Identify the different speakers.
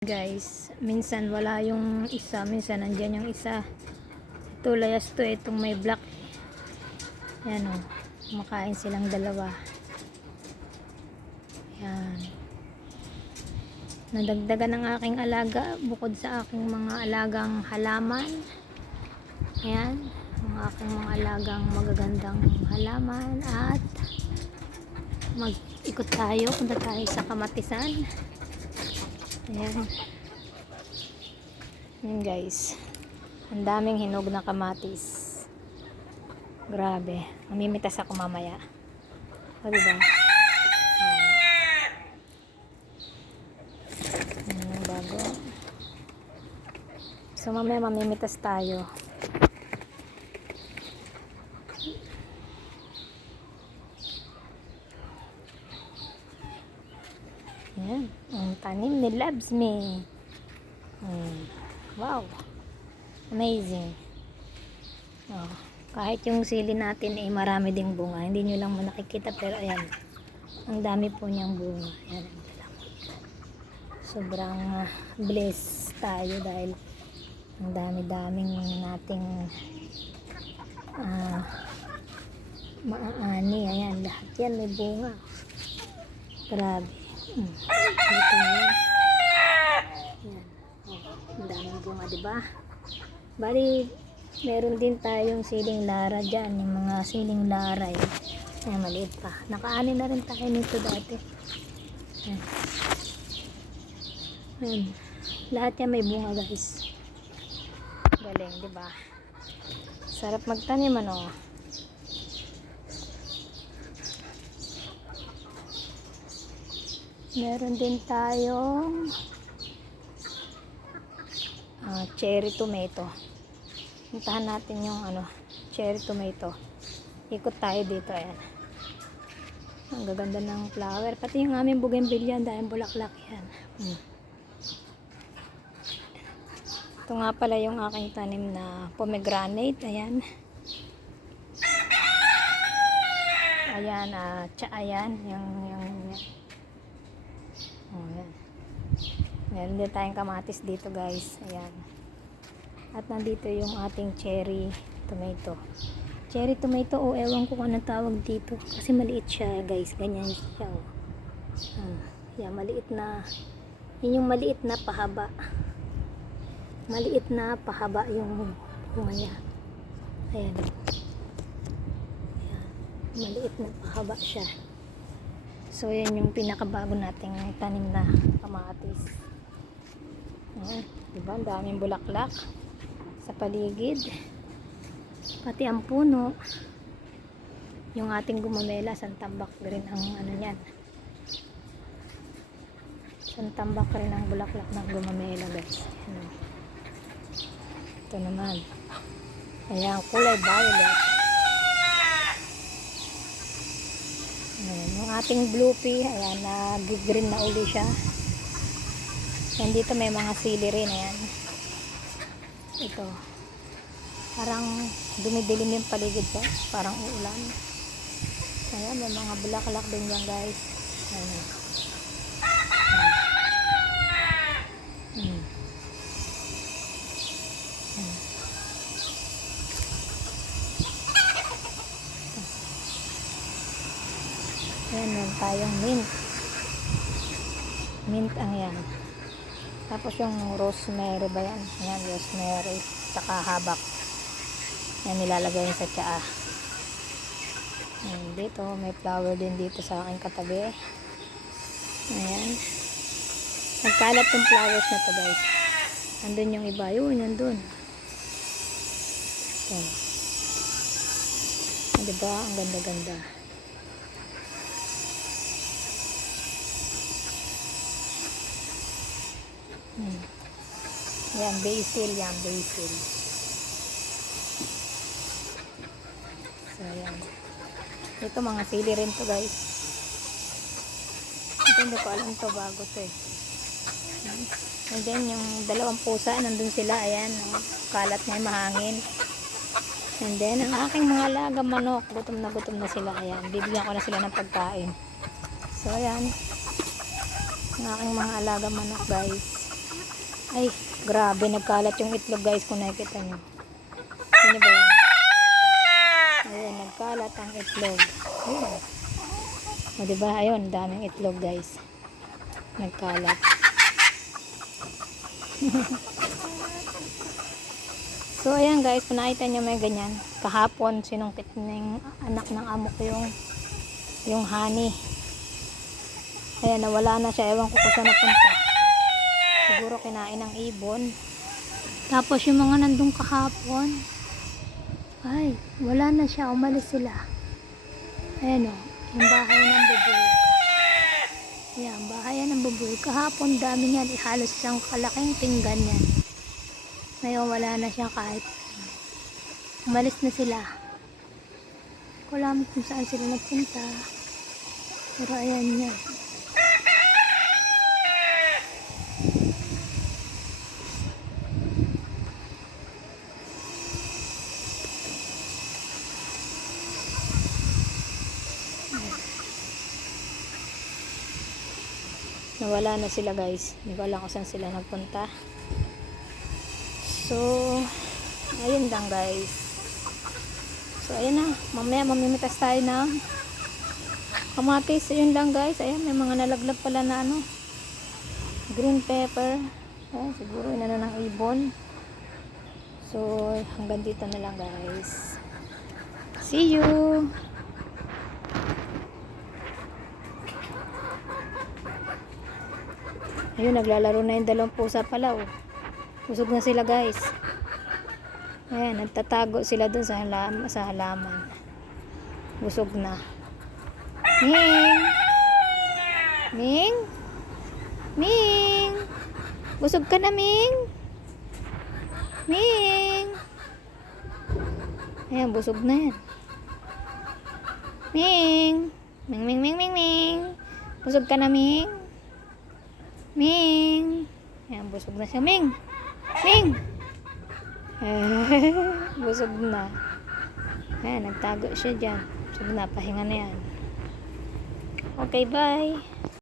Speaker 1: Guys, minsan wala yung isa, minsan nandyan yung isa. Ito, layas to, itong may black. Yan o, kumakain silang dalawa. Yan. Nadagdagan ng aking alaga bukod sa aking mga alagang halaman. Ayan, ang aking mga alagang magagandang halaman at mag-ikot tayo, punta tayo sa kamatisan. Ayan. Ayan guys. Ang daming hinog na kamatis. Grabe. Mamimitas ako mamaya. O diba? Ayan. Ayan bago. So mamaya mamimitas tayo. Ayan. Ang tanim ni Labs me. Wow. Amazing. Oh, kahit yung sili natin ay marami ding bunga. Hindi nyo lang mo nakikita pero ayan. Ang dami po niyang bunga. Ayan. Sobrang ah, blessed tayo dahil ang dami-daming nating ah maaani. Ayan. Lahat yan may bunga. Grabe. Hmm. Ito yan. Ang daming bunga, di ba? Bali, meron din tayong siling lara dyan. Yung mga siling laray. Ay, maliit pa. Nakaani na rin tayo nito dati. Yan. Lahat yan may bunga, guys. Galing, di ba? Sarap magtanim, ano? Meron din tayong ah, cherry tomato. Puntahan natin yung ano, cherry tomato. Ikot tayo dito, ayan. Ang gaganda ng flower. Pati yung aming bougainvillea, dahil bulaklak yan. Hmm. Ito nga pala yung aking tanim na pomegranate. Ayan. Ayan, ah, tsa, ayan. Yung, yung, yung Oh, yan. Meron din tayong kamatis dito guys. Ayan. At nandito yung ating cherry tomato. Cherry tomato o ewan ko kung anong tawag dito. Kasi maliit siya guys. Ganyan siya. Oh. Ah, yan, maliit na. Yun yung maliit na pahaba. Maliit na pahaba yung bunga niya. Ayan. Ayan. Maliit na pahaba siya. So, yan yung pinakabago nating tanim na kamatis. Ayan, diba? Ang daming bulaklak sa paligid. Pati ang puno. Yung ating gumamela, santambak rin ang ano yan. Santambak rin ang bulaklak ng gumamela, guys. Ano. Ito naman. Ayan, kulay violet. Ayan, yung ating blue pea, ayan, nag-green na uli siya. Ayan, dito may mga sili rin, ayan. Ito. Parang dumidilim yung paligid ko. Parang uulan. Ayan, may mga bulaklak din yan, guys. Ayan. Ayan. Hmm. Ayan. Ayan, meron tayong mint. Mint ang yan. Tapos yung rosemary ba yan? Ayan, rosemary. Saka habak. Yan, nilalagay sa tsaa. Ayan, dito, may flower din dito sa aking katabi. Ayan. Nagkalat yung flowers na to guys. Andun yung iba. Yun, nandun. Ayan. Ah, diba? Ang ganda-ganda. Yan, basil yan, basil. So, yan. Ito mga sili rin to guys. Ito hindi ko alam to bago to eh. And then yung dalawang pusa, nandun sila, ayan, ang kalat niya mahangin. And then, ang aking mga alaga manok, gutom na gutom na sila, ayan, bibigyan ko na sila ng pagkain. So, ayan, ang aking mga alaga manok guys. Ay, grabe, nagkalat yung itlog guys kung nakikita nyo. Sino ba yan? Ayun, nagkalat ang itlog. Ayun. O, diba? Ayun, daming itlog guys. Nagkalat. so, ayan guys, kung nakita nyo may ganyan. Kahapon, sinungkit ng anak ng amo ko yung yung honey. Ayan, nawala na siya. Ewan ko kung saan napunta. Siguro kinain ng ibon. Tapos yung mga nandun kahapon, ay, wala na siya. Umalis sila. Ayan o, yung bahay ng bubuyog. Ayan, bahay yan ng bubuyog. Kahapon, dami niyan. Ihalos isang kalaking pinggan yan. Ngayon, wala na siya kahit. Umalis na sila. Ko alam kung saan sila nagpunta. Pero ayan niya. Nawala na sila guys. Hindi ko alam kung saan sila nagpunta. So, ayun lang guys. So, ayan na. Mamaya mamimitas tayo na kamatis. Ayun lang guys. Ayan, may mga nalaglag pala na ano. Green pepper. Ayan, siguro inano ng ibon. So, hanggang dito na lang guys. See you! Ayun, naglalaro na yung dalawang pusa pala, oh. Busog na sila, guys. Ayan, nagtatago sila dun sa, halam sa halaman. Busog na. Ming! Ming! Ming! Busog ka na, Ming! Ming! Ayan, busog na yan. Ming! Ming, Ming, Ming, Ming, Ming! Busog ka na, Ming! Ming! Ayan, busog na siya. Ming! Ming! busog na. Ayan, nagtago siya dyan. Busog na, pahinga na yan. Okay, bye!